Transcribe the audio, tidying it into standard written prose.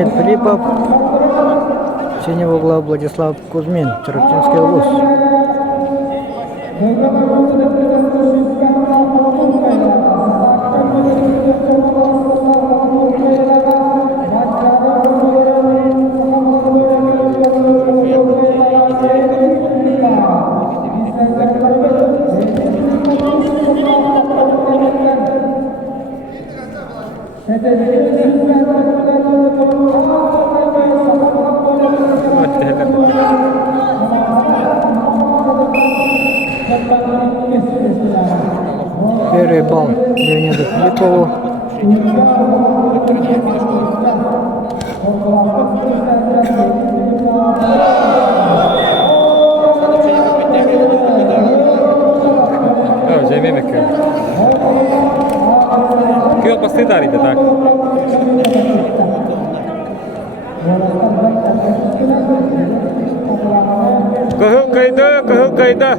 Леонид Филиппов. Синего угла Владислав Кузьмин, Чаротинский улус. Первый балл Леониду Филиппову. Kyllä pasti tarvita tak. Kahuk kaida.